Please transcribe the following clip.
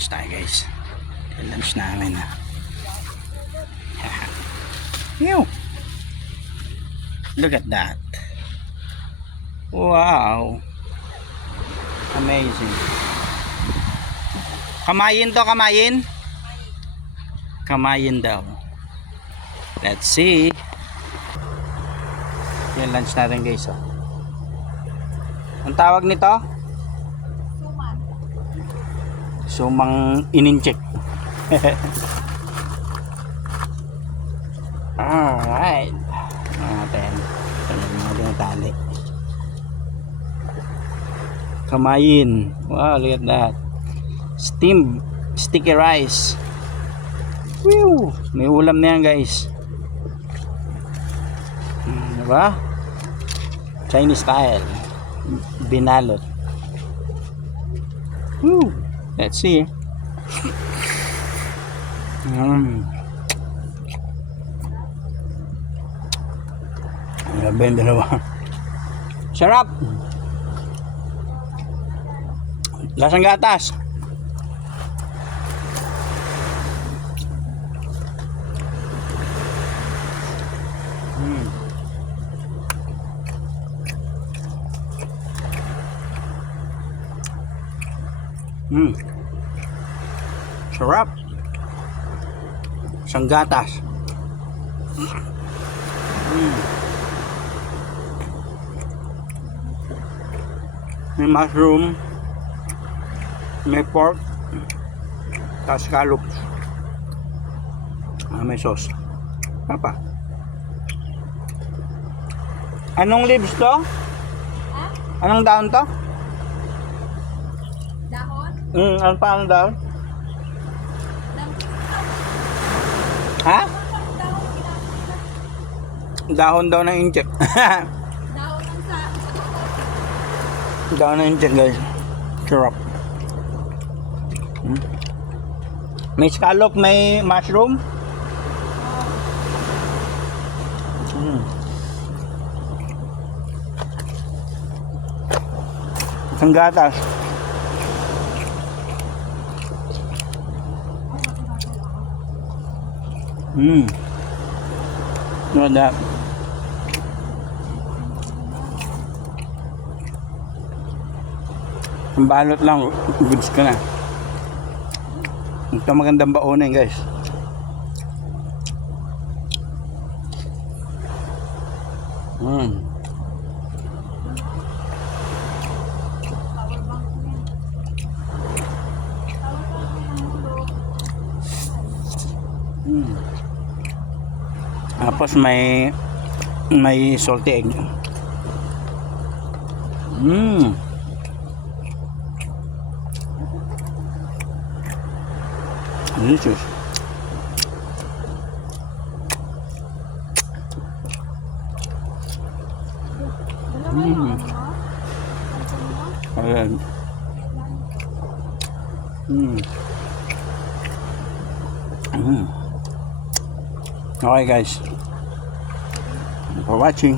lunch tayo guys. Lunch namin ha. Ew. Look at that. Wow. Amazing. Kamayin to, kamayin? Kamayin daw. Let's see. Yung lunch natin guys oh. Ang tawag nito? Sumang inincheck. Alright. Natin. Tanong natin ang tali. Kamayin. Wow, look at that. Steamed sticky rice. Whew. May ulam na yan guys. Diba? Chinese style. Binalot. Whew. Let's see. Grabe yung dalawa. Sarap. Lasang gatas. Sarap. Isang gatas. May mushroom, may pork, tapos scallops. May sauce. Apa? Anong leaves to? Anong daon to? Dahon? Ano pa ang daon? Ha? Dahon daw ng incheck. Dahon ng sa... Dahon ng incheck guys. Sarap. May scallop, may mushroom. Isang gatas. No, that. Ang balot lang, goods ka na. Ito magandang baonin guys. Tapos may salty egg. Delicious. Ayan. Okay guys, for watching.